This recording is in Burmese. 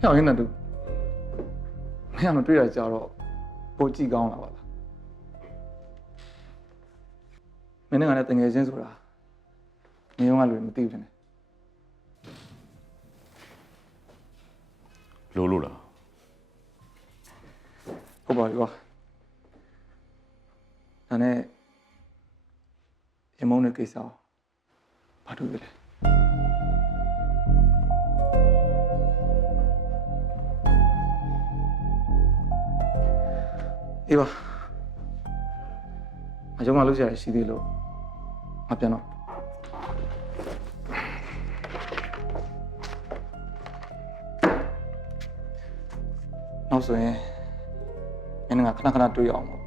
ဟဲ့အောင်ရင်းနဲ့တူမင်းကမတွေ့ရကြတော့ပိုကြည့်ကောင်းလာပါလားမင်းနဲ့ကလည်းတငယ်ချင်းဆိုတာမင်းရောကလူတွေမသိဘူးထင်တယ်လို့လို့လားဟုတ်ပါပြီကွာဒါနဲ့ရမုန်းတဲ့ကိစ္စကိုဘာလို့လဲ အေးပါအကြောင်းမလုပ်ရရှိသေးလို့ငါပြန်တော့နောက်ဆိုရင်မင်းကခဏခဏတွေ့ရအောင်ပေါ့